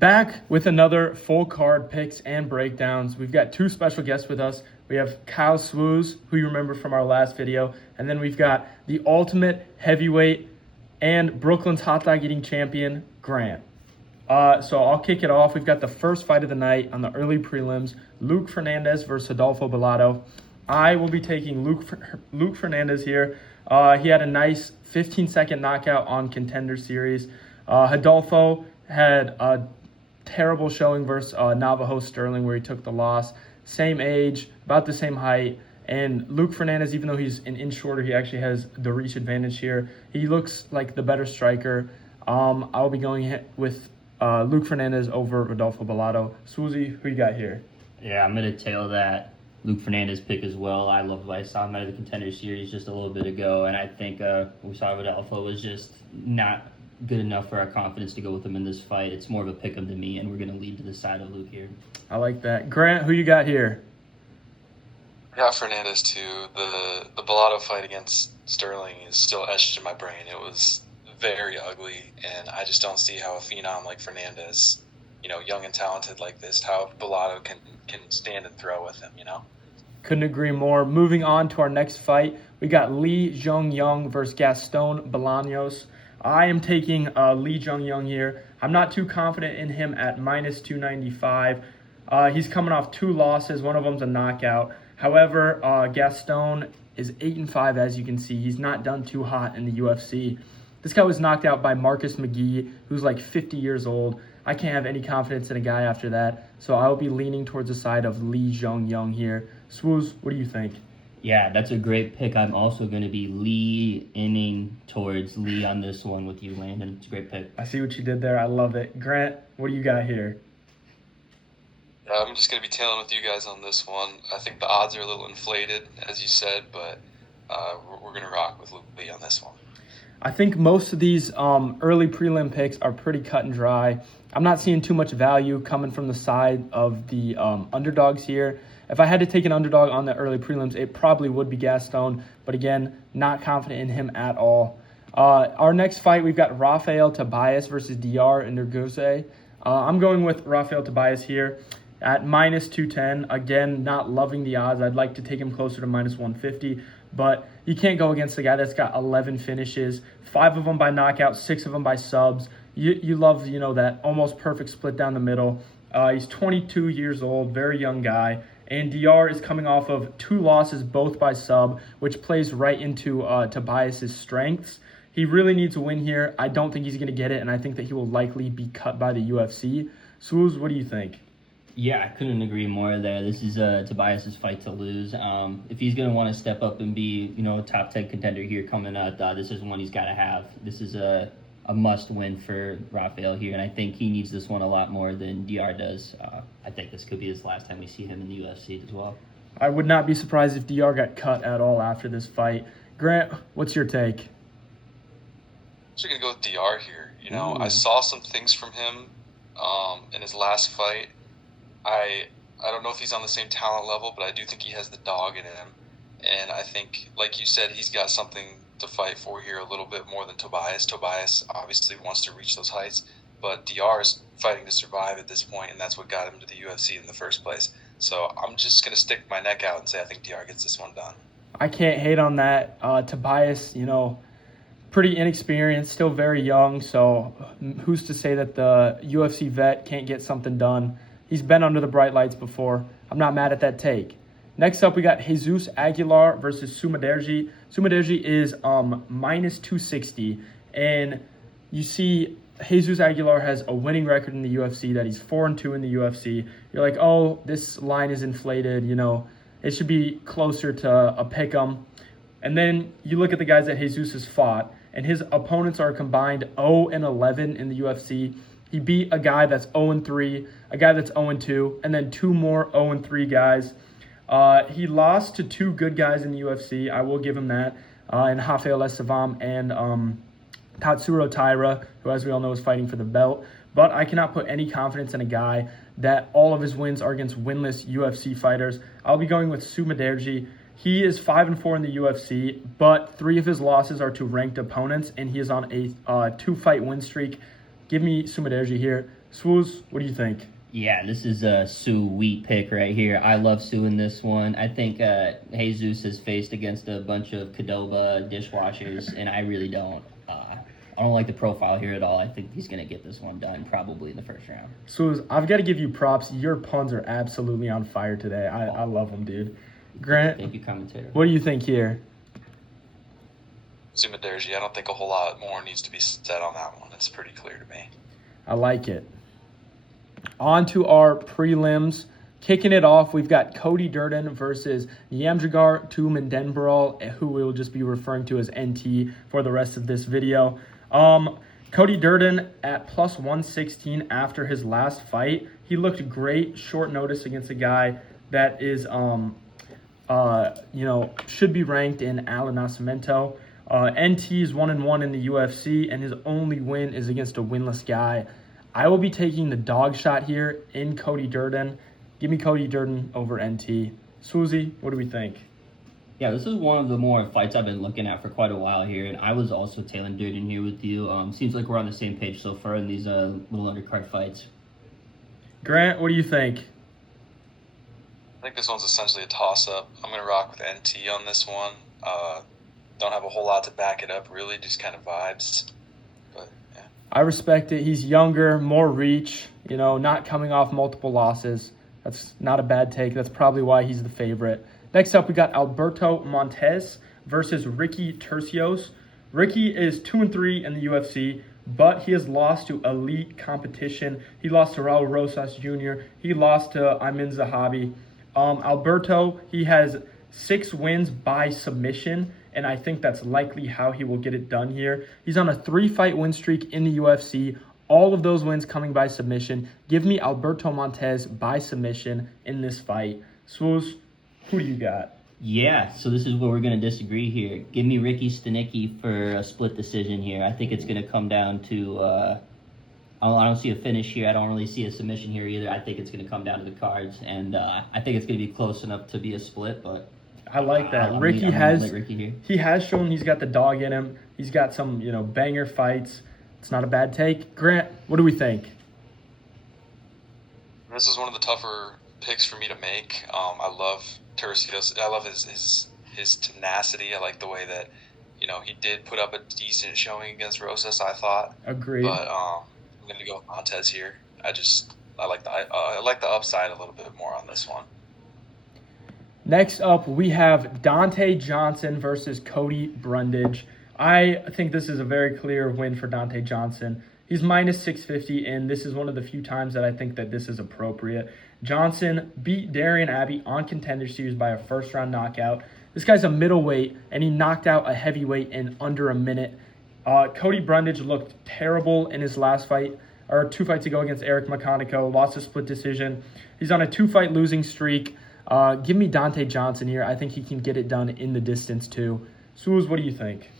Back with another full card picks and breakdowns. We've got two special guests with us. We have Kyle Swooze, who you remember from our last video, and then we've got the ultimate heavyweight and Brooklyn's hot dog eating champion, Grant. So I'll kick it off. We've got the first fight of the night on the early prelims, Luke Fernandez versus Adolfo Bellato. I will be taking Luke Fernandez here. He had a nice 15-second knockout on Contender Series. Adolfo had a terrible showing versus Navajo Sterling, where he took the loss. Same age, about the same height. And Luke Fernandez, even though he's an inch shorter, he actually has the reach advantage here. He looks like the better striker. I'll be going with Luke Fernandez over Adolfo Bellato. Swoozy, who you got here? Yeah, I'm going to tail that Luke Fernandez pick as well. I love what I saw him out of the Contender Series just a little bit ago, and I think we saw Adolfo was just not good enough for our confidence to go with him in this fight. It's more of a pick 'em to me, and we're going to lead to the side of Luke here. I like that. Grant, who you got here? I got Fernandez too. The Bellato fight against Sterling is still etched in my brain. It was very ugly, and I just don't see how a phenom like Fernandez, young and talented like this, how Bellato can stand and throw with him, Couldn't agree more. Moving on to our next fight, we got Lee Jong-young versus Gaston Bolaños. I am taking Lee Jong-young here. I'm not too confident in him at minus 295. He's coming off two losses. One of them's a knockout. However, Gaston is 8-5, as you can see. He's not done too hot in the UFC. This guy was knocked out by Marcus McGee, who's like 50 years old. I can't have any confidence in a guy after that, so I will be leaning towards the side of Lee Jong-young here. Swooze, what do you think? Yeah, that's a great pick. I'm also going to be leaning towards Lee on this one with you, Landon. It's a great pick. I see what you did there. I love it. Grant, what do you got here? Yeah, I'm just going to be tailing with you guys on this one. I think the odds are a little inflated, as you said, but we're going to rock with Lee on this one. I think most of these early prelim picks are pretty cut and dry. I'm not seeing too much value coming from the side of the underdogs here. If I had to take an underdog on the early prelims, it probably would be Gaston. But again, not confident in him at all. Our next fight, we've got Rafael Tobias versus DR Nurguze. I'm going with Rafael Tobias here at minus 210. Again, not loving the odds. I'd like to take him closer to minus 150. But you can't go against the guy that's got 11 finishes, 5 of them by knockout, 6 of them by subs. You love, that almost perfect split down the middle. He's 22 years old, very young guy. And DR is coming off of 2 losses, both by sub, which plays right into Tobias's strengths. He really needs a win here. I don't think he's going to get it, and I think that he will likely be cut by the UFC. Swooze, what do you think? Yeah, I couldn't agree more there. This is Tobias's fight to lose. If he's going to want to step up and be, a top 10 contender here coming up, this is one he's got to have. This is a must-win for Rafael here, and I think he needs this one a lot more than DR does. I think this could be his last time we see him in the UFC as well. I would not be surprised if DR got cut at all after this fight. Grant, what's your take? I'm actually going to go with DR here. I saw some things from him in his last fight. I don't know if he's on the same talent level, but I do think he has the dog in him. And I think, like you said, he's got something to fight for here a little bit more than Tobias. Tobias obviously wants to reach those heights, but DR is fighting to survive at this point, and that's what got him to the UFC in the first place. So I'm just going to stick my neck out and say I think DR gets this one done. I can't hate on that. Tobias, pretty inexperienced, still very young, so who's to say that the UFC vet can't get something done? He's been under the bright lights before. I'm not mad at that take. Next up, we got Jesus Aguilar versus Sumaderji. Sumaderji is minus 260, and you see Jesus Aguilar has a winning record in the UFC, that he's 4-2 in the UFC. You're like, oh, this line is inflated, it should be closer to a pick'em. And then you look at the guys that Jesus has fought, and his opponents are combined 0-11 in the UFC. He beat a guy that's 0-3, a guy that's 0-2, and then 2 more 0-3 guys. He lost to 2 good guys in the UFC. I will give him that. And Rafael Estevam and Tatsuro Taira, who, as we all know, is fighting for the belt. But I cannot put any confidence in a guy that all of his wins are against winless UFC fighters. I'll be going with Sumaderji. He is 5-4 in the UFC, but 3 of his losses are to ranked opponents, and he is on a 2-fight win streak. Give me Sumaderji here. Swooz, what do you think? Yeah, this is a sweet pick right here. I love Sue in this one. I think Jesus has faced against a bunch of Qdoba dishwashers, and I really don't. I don't like the profile here at all. I think he's going to get this one done probably in the first round. Swooz, I've got to give you props. Your puns are absolutely on fire today. I love them, dude. Grant, Thank you, commentator. what do you think here? Zumaderji, I don't think a whole lot more needs to be said on that one. It's pretty clear to me. I like it. On to our prelims. Kicking it off, we've got Cody Durden versus Yamjagar Tumendenbral, who we'll just be referring to as NT for the rest of this video. Cody Durden at plus 116 after his last fight. He looked great, short notice against a guy that is, should be ranked in Alan Nascimento. NT is 1-1 in the UFC, and his only win is against a winless guy. I will be taking the dog shot here in Cody Durden. Give me Cody Durden over NT. Swoozy, what do we think? Yeah, this is one of the more fights I've been looking at for quite a while here, and I was also tailing Durden here with you. Seems like we're on the same page so far in these little undercard fights. Grant, what do you think? I think this one's essentially a toss-up. I'm going to rock with NT on this one. Don't have a whole lot to back it up, really, just kind of vibes. But, yeah. I respect it. He's younger, more reach, not coming off multiple losses. That's not a bad take. That's probably why he's the favorite. Next up, we got Alberto Montez versus Ricky Tercios. Ricky is 2-3 in the UFC, but he has lost to elite competition. He lost to Raul Rosas Jr. He lost to Ayman Zahabi. Alberto, he has 6 wins by submission, and I think that's likely how he will get it done here. He's on a 3-fight win streak in the UFC. All of those wins coming by submission. Give me Alberto Montez by submission in this fight. Swooz, who do you got? Yeah, so this is where we're going to disagree here. Give me Ricky Stanicki for a split decision here. I think it's going to come down to, I don't see a finish here. I don't really see a submission here either. I think it's going to come down to the cards, and I think it's going to be close enough to be a split, but I like that. Ricky has here. He's got the dog in him. He's got some, banger fights. It's not a bad take. Grant, what do we think? This is one of the tougher picks for me to make. I love Tercios. I love his tenacity. I like the way that, he did put up a decent showing against Rosas, I thought. Agreed. But I'm going to go with Montez here. I like the upside a little bit more on this one. Next up, we have Dante Johnson versus Cody Brundage. I think this is a very clear win for Dante Johnson. He's minus 650, and this is one of the few times that I think that this is appropriate. Johnson beat Darian Abbey on Contender Series by a first-round knockout. This guy's a middleweight, and he knocked out a heavyweight in under a minute. Cody Brundage looked terrible in his last fight, or 2 fights ago against Eric McConico, lost a split decision. He's on a 2-fight losing streak. Give me Dante Johnson here. I think he can get it done in the distance, too. Swooz, what do you think?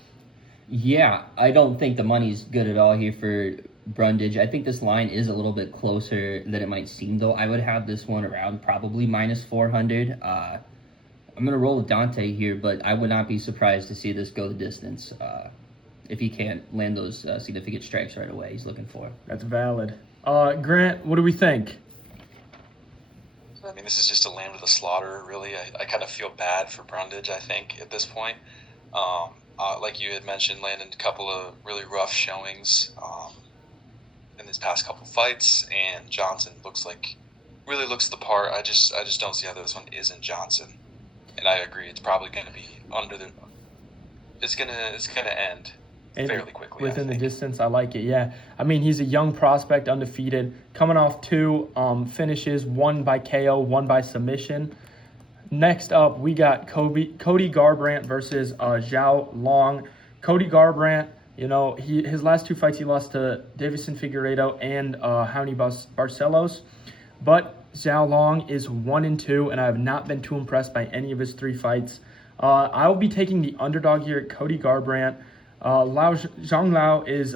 Yeah, I don't think the money's good at all here for Brundage. I think this line is a little bit closer than it might seem, though. I would have this one around probably minus 400. I'm going to roll with Dante here, but I would not be surprised to see this go the distance if he can't land those significant strikes right away he's looking for. That's valid. Grant, what do we think? I mean, this is just a lamb to the slaughter, really. I kind of feel bad for Brundage, I think, at this point. Like you had mentioned, landed a couple of really rough showings in his past couple fights, and Johnson really looks the part. I just don't see how this one isn't Johnson, and I agree. It's probably going to be It's gonna end fairly quickly within the distance. I like it. Yeah, I mean, he's a young prospect, undefeated, coming off 2 finishes, 1 by KO, 1 by submission. Next up, we got Cody Garbrandt versus Zhao Long. Cody Garbrandt, his last 2 fights he lost to Davison Figueiredo and Raoni Barcelos. But Zhao Long is 1-2, and I have not been too impressed by any of his 3 fights. I will be taking the underdog here, Cody Garbrandt. Zhang Lao is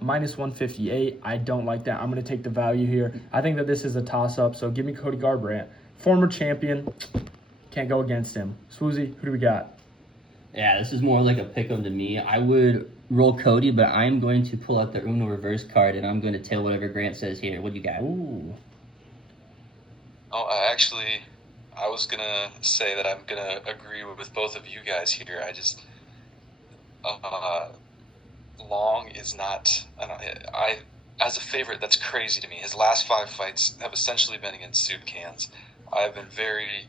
minus 158. I don't like that. I'm going to take the value here. I think that this is a toss-up, so give me Cody Garbrandt. Former champion. Can't go against him. Swoozy, who do we got? Yeah, this is more like a pick 'em to me. I would roll Cody, but I'm going to pull out the Uno reverse card and I'm going to tail whatever Grant says here. What do you got? Ooh. Oh, I was gonna say that I'm gonna agree with both of you guys here. Long is not. As a favorite, that's crazy to me. His last 5 fights have essentially been against soup cans. I've been very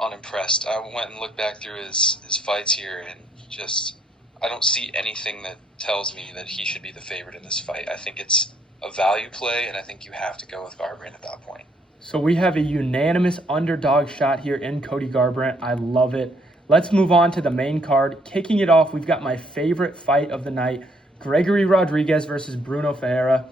unimpressed. I went and looked back through his fights here, and just I don't see anything that tells me that he should be the favorite in this fight. I think it's a value play, and I think you have to go with Garbrandt at that point. So we have a unanimous underdog shot here in Cody Garbrandt. I love it. Let's move on to the main card. Kicking it off, we've got my favorite fight of the night, Gregory Rodriguez versus Bruno Ferreira.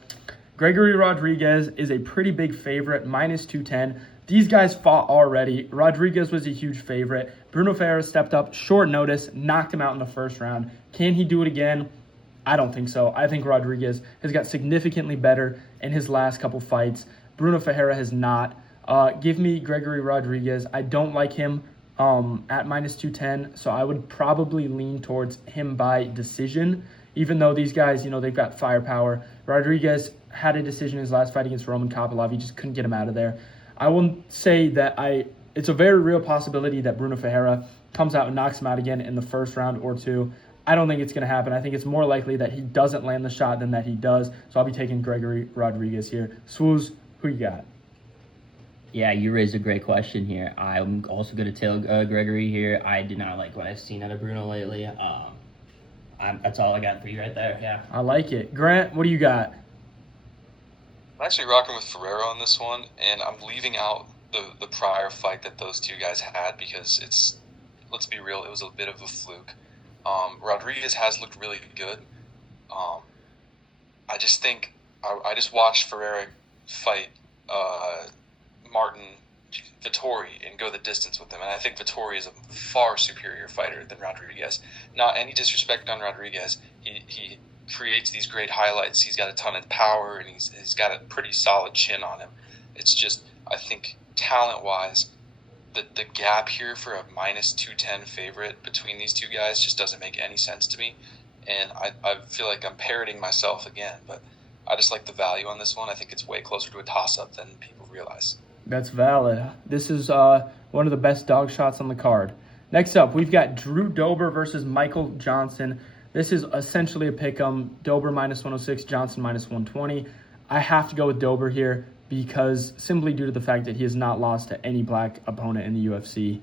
Gregory Rodriguez is a pretty big favorite, minus 210. These guys fought already. Rodriguez was a huge favorite. Bruno Ferreira stepped up, short notice, knocked him out in the first round. Can he do it again? I don't think so. I think Rodriguez has got significantly better in his last couple fights. Bruno Ferreira has not. Give me Gregory Rodriguez. I don't like him at minus 210, so I would probably lean towards him by decision, even though these guys, they've got firepower. Rodriguez had a decision in his last fight against Roman Kopylov. He just couldn't get him out of there. I will say that it's a very real possibility that Bruno Ferreira comes out and knocks him out again in the first round or two. I don't think it's going to happen. I think it's more likely that he doesn't land the shot than that he does. So I'll be taking Gregory Rodriguez here. Swooze, who you got? Yeah, you raised a great question here. I'm also going to tail Gregory here. I do not like what I've seen out of Bruno lately. That's all I got for you right there. Yeah. I like it. Grant, what do you got? I'm actually rocking with Ferreira on this one, and I'm leaving out the prior fight that those two guys had because let's be real, it was a bit of a fluke. Rodriguez has looked really good. I just think I just watched Ferreira fight Martin Vettori and go the distance with him, and I think Vettori is a far superior fighter than Rodriguez. Not any disrespect on Rodriguez, he creates these great highlights. He's got a ton of power, and he's got a pretty solid chin on him. It's just, I think talent-wise, the gap here for a minus 210 favorite between these two guys just doesn't make any sense to me, and I feel like I'm parroting myself again, but I just like the value on this one. I think it's way closer to a toss-up than people realize. That's valid. This is one of the best dog shots on the card. Next up, we've got Drew Dober versus Michael Johnson. This is essentially a pick-em. Dober minus 106, Johnson minus 120. I have to go with Dober here because simply due to the fact that he has not lost to any black opponent in the UFC.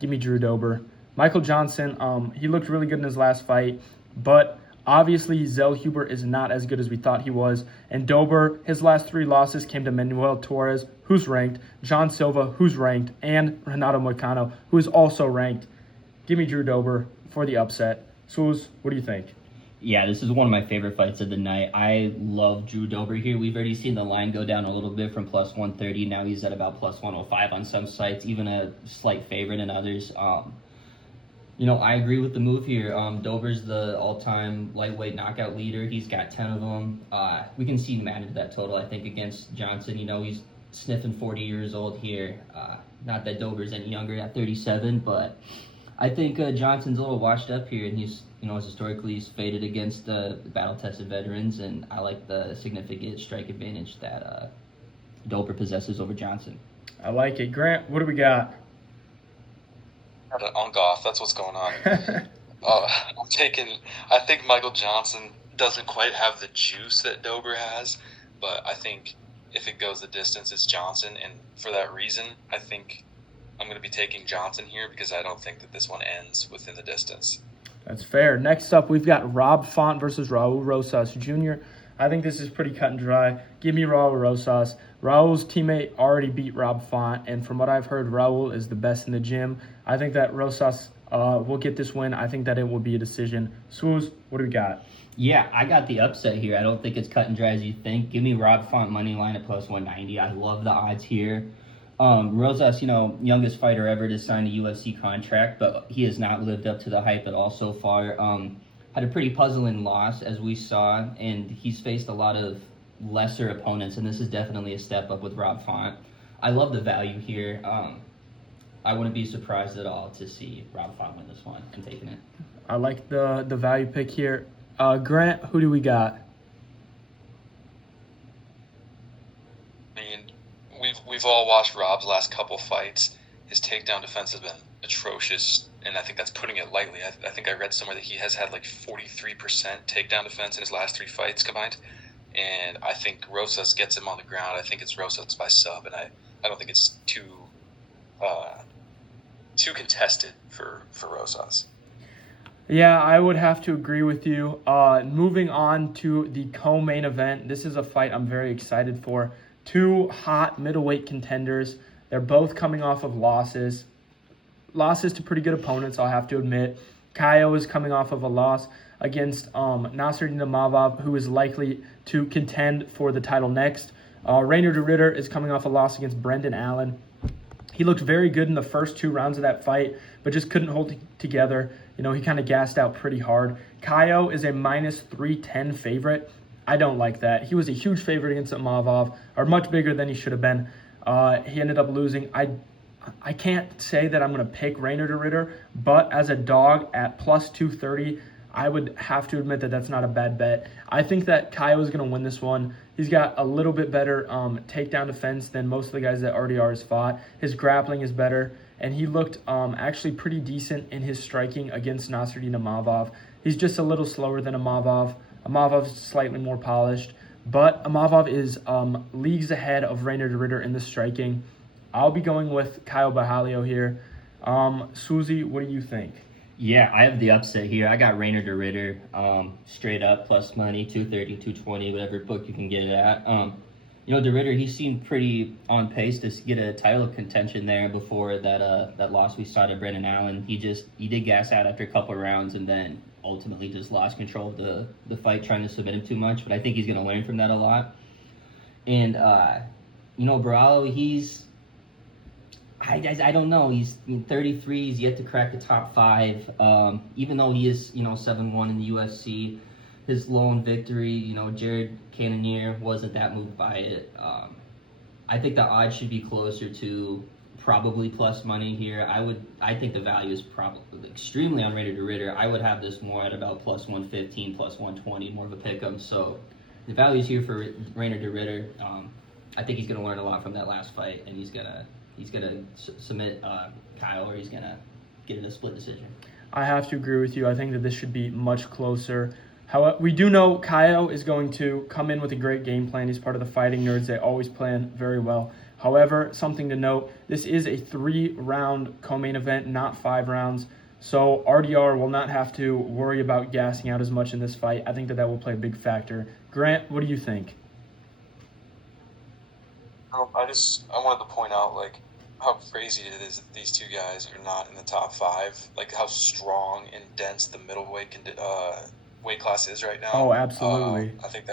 Give me Drew Dober. Michael Johnson, he looked really good in his last fight, but obviously Zell Huber is not as good as we thought he was. And Dober, his last 3 losses came to Manuel Torres, who's ranked, John Silva, who's ranked, and Renato Moicano, who is also ranked. Give me Drew Dober for the upset. Swooze, what do you think? Yeah, this is one of my favorite fights of the night. I love Drew Dober here. We've already seen the line go down a little bit from plus 130. Now he's at about plus 105 on some sites, even a slight favorite in others. I agree with the move here. Dober's the all-time lightweight knockout leader. He's got 10 of them. We can see him added to that total, I think, against Johnson. He's sniffing 40 years old here. Not that Dober's any younger at 37, but I think Johnson's a little washed up here, and he's historically faded against battle-tested veterans, and I like the significant strike advantage that Dober possesses over Johnson. I like it. Grant, what do we got? On golf, that's what's going on. I think Michael Johnson doesn't quite have the juice that Dober has, but I think if it goes the distance, it's Johnson, and for that reason, I think I'm going to be taking Johnson here because I don't think that this one ends within the distance. That's fair. Next up, we've got Rob Font versus Raul Rosas Jr. I think this is pretty cut and dry. Give me Raul Rosas. Raul's teammate already beat Rob Font, and from what I've heard, Raul is the best in the gym. I think that Rosas will get this win. I think that it will be a decision. Swooze, what do we got? Yeah, I got the upset here. I don't think it's cut and dry as you think. Give me Rob Font money line at plus 190. I love the odds here. Rosas, youngest fighter ever to sign a UFC contract, but he has not lived up to the hype at all so far. Had a pretty puzzling loss, as we saw, and he's faced a lot of lesser opponents, and this is definitely a step up with Rob Font. I love the value here. I wouldn't be surprised at all to see Rob Font win this one. I'm taking it. I like the value pick here. Grant, who do we got? I mean, we've all watched Rob's last couple fights. His takedown defense has been atrocious, and I think that's putting it lightly. I think I read somewhere that he has had like 43% takedown defense in his last 3 fights combined. And I think Rosas gets him on the ground. I think it's Rosas by sub, and I don't think it's too contested for Rosas. Yeah, I would have to agree with you. Moving on to the co-main event. This is a fight I'm very excited for. 2 hot middleweight contenders. They're both coming off of losses. Losses to pretty good opponents, I'll have to admit. Kaio is coming off of a loss against Nasruddin Imavov, who is likely to contend for the title next. Reinier de Ridder is coming off a loss against Brendan Allen. He looked very good in the first 2 rounds of that fight, but just couldn't hold it together. You know, he kind of gassed out pretty hard. Kaio is a minus 310 favorite. I don't like that. He was a huge favorite against Imavov, or much bigger than he should have been. He ended up losing. I can't say that I'm going to pick Reinier de Ridder, but as a dog at plus 230, I would have to admit that that's not a bad bet. I think that Kaio is going to win this one. He's got a little bit better takedown defense than most of the guys that RDR has fought. His grappling is better, and he looked actually pretty decent in his striking against Nasruddin Imavov. He's just a little slower than Imavov. Imavov is slightly more polished, but Imavov is leagues ahead of Reinier de Ridder in the striking. I'll be going with Kyle Bahalio here. Susie, what do you think? Yeah, I have the upset here. I got Reinier de Ridder straight up plus money, 230, 220, whatever book you can get it at. You know, de Ridder, he seemed pretty on pace to get a title contention there before that loss we saw to Brendan Allen. He did gas out after a couple of rounds and then ultimately just lost control of the fight trying to submit him too much. But I think he's going to learn from that a lot. And, you know, Barallo, I don't know. He's 33. He's yet to crack the top 5. Even though he is, 7-1 in the UFC, his lone victory, Jared Cannonier wasn't that moved by it. I think the odds should be closer to probably plus money here. I think the value is probably extremely on Reinier de Ridder. I would have this more at about plus 115, plus 120, more of a pick'em. So the value is here for Reinier de Ridder. I think he's going to learn a lot from that last fight, and he's gonna submit Kyle, or he's gonna get in a split decision. I have to agree with you. I think that this should be much closer. However, we do know Kaio is going to come in with a great game plan. He's part of the Fighting Nerds. They always plan very well. However, something to note, this is a 3-round co-main event, not 5 rounds. So RDR will not have to worry about gassing out as much in this fight. I think that will play a big factor. Grant, what do you think? I wanted to point out, how crazy it is that these 2 guys are not in the top 5. Like, how strong and dense the middleweight weight class is right now. Oh, absolutely. I think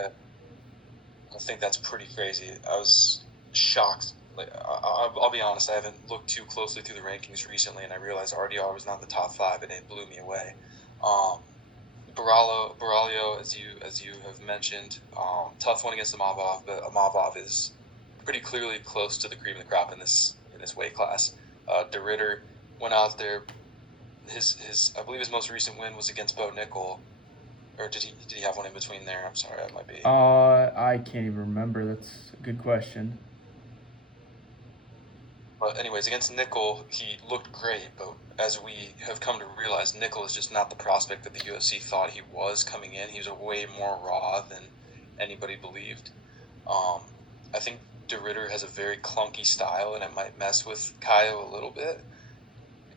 that's pretty crazy. I was shocked. I'll be honest, I haven't looked too closely through the rankings recently, and I realized RDR was not in the top 5, and it blew me away. Baralio, as you have mentioned, tough one against Imavov, but Imavov is pretty clearly close to the cream of the crop in this weight class. De Ridder went out there. I believe his most recent win was against Bo Nickel, or did he have one in between there? I'm sorry, I might be. I can't even remember. That's a good question. But anyways, against Nickel, he looked great, but as we have come to realize, Nickel is just not the prospect that the UFC thought he was coming in. He was way more raw than anybody believed. I think de Ridder has a very clunky style, and it might mess with Kaio a little bit.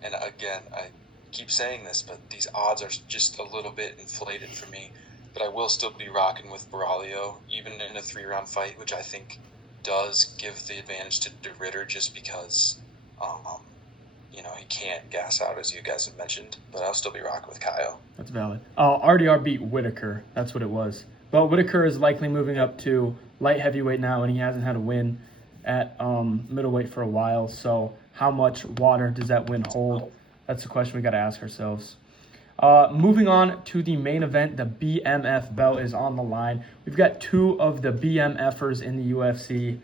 And again, I keep saying this, but these odds are just a little bit inflated for me. But I will still be rocking with Baralio, even in a 3-round fight, which I think does give the advantage to de Ridder just because, he can't gas out, as you guys have mentioned. But I'll still be rocking with Kaio. That's valid. RDR beat Whitaker. That's what it was. But Whitaker is likely moving up to light heavyweight now, and he hasn't had a win at middleweight for a while. So how much water does that win hold? That's the question we got to ask ourselves. Moving on to the main event, the BMF belt is on the line. We've got 2 of the BMFers in the UFC,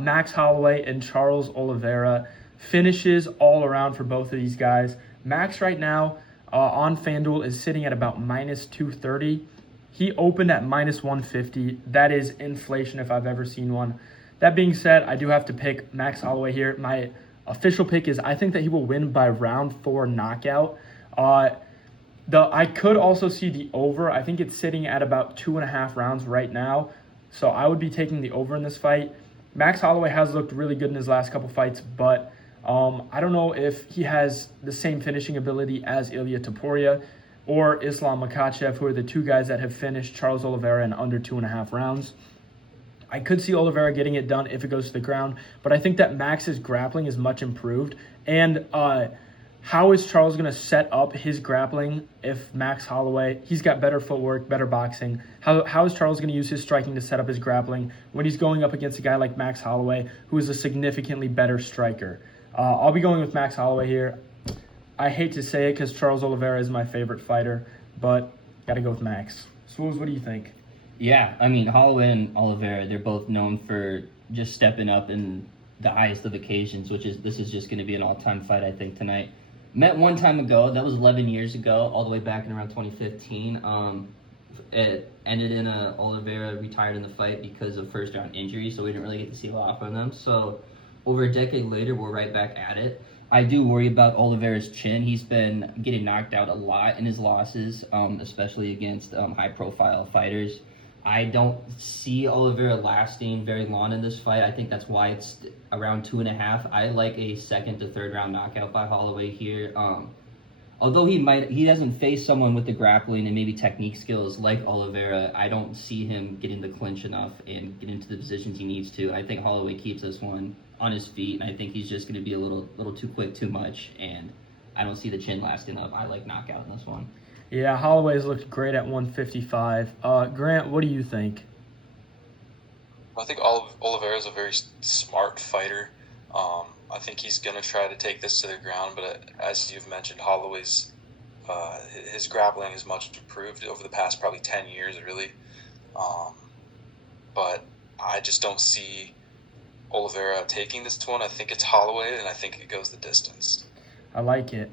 Max Holloway and Charles Oliveira. Finishes all around for both of these guys. Max right now, on FanDuel is sitting at about minus 230. He opened at minus 150. That is inflation if I've ever seen one. That being said, I do have to pick Max Holloway here. My official pick is I think that he will win by round 4 knockout. I could also see the over. I think it's sitting at about 2.5 rounds right now. So I would be taking the over in this fight. Max Holloway has looked really good in his last couple fights, but I don't know if he has the same finishing ability as Ilia Topuria or Islam Makhachev, who are the two guys that have finished Charles Oliveira in under 2.5 rounds. I could see Oliveira getting it done if it goes to the ground, but I think that Max's grappling is much improved. And how is Charles going to set up his grappling if Max Holloway, he's got better footwork, better boxing. How is Charles going to use his striking to set up his grappling when he's going up against a guy like Max Holloway, who is a significantly better striker? I'll be going with Max Holloway here. I hate to say it because Charles Oliveira is my favorite fighter, but got to go with Max. Swools, what do you think? Yeah, I mean, Holloway and Oliveira, they're both known for just stepping up in the highest of occasions, this is just going to be an all-time fight, I think, tonight. Met one time ago. That was 11 years ago, all the way back in around 2015. It ended in Oliveira retired in the fight because of first-round injury, so we didn't really get to see a lot from them. So over a decade later, we're right back at it. I do worry about Oliveira's chin. He's been getting knocked out a lot in his losses, especially against high-profile fighters. I don't see Oliveira lasting very long in this fight. I think that's why it's around 2.5. I like a second to third round knockout by Holloway here. Although he doesn't face someone with the grappling and maybe technique skills like Oliveira, I don't see him getting the clinch enough and get into the positions he needs to. I think Holloway keeps this one on his feet, and I think he's just going to be a little too quick, too much, and I don't see the chin lasting up. I like knockout in this one. Yeah, Holloway's looked great at 155. Grant, what do you think? I think Oliveira is a very smart fighter. I think he's going to try to take this to the ground, but as you've mentioned, Holloway's his grappling is much improved over the past probably 10 years, really. But I just don't see Oliveira taking this one. I think it's Holloway, and I think it goes the distance. I like it.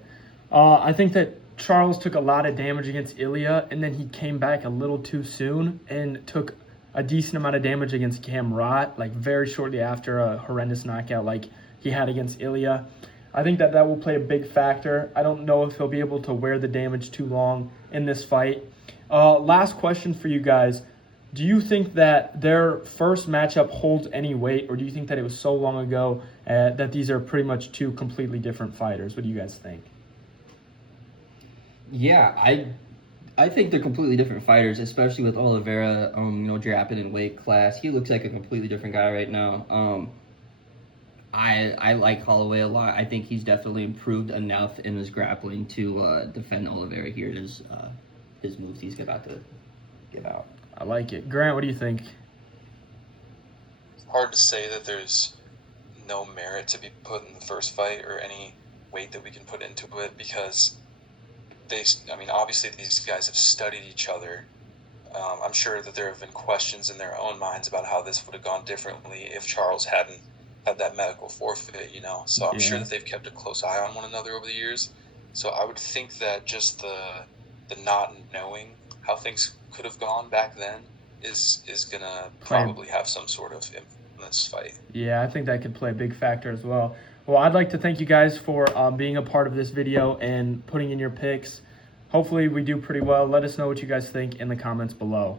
I think that Charles took a lot of damage against Ilia, and then he came back a little too soon and took a decent amount of damage against Camrat, like very shortly after a horrendous knockout like he had against Ilia. I think that will play a big factor. I don't know if he'll be able to wear the damage too long in this fight. Last question for you guys. Do you think that their first matchup holds any weight, or do you think that it was so long ago that these are pretty much two completely different fighters? What do you guys think? Yeah, I think they're completely different fighters, especially with Oliveira, dropping in weight class. He looks like a completely different guy right now. I like Holloway a lot. I think he's definitely improved enough in his grappling to defend Oliveira here. His moves he's about to give out. I like it. Grant, what do you think? It's hard to say that there's no merit to be put in the first fight or any weight that we can put into it because obviously these guys have studied each other. I'm sure that there have been questions in their own minds about how this would have gone differently if Charles hadn't had that medical forfeit, So I'm sure that they've kept a close eye on one another over the years. So I would think that just the not knowing how things could have gone back then is going to probably have some sort of influence in this fight. Yeah, I think that could play a big factor as well. Well, I'd like to thank you guys for being a part of this video and putting in your picks. Hopefully we do pretty well. Let us know what you guys think in the comments below.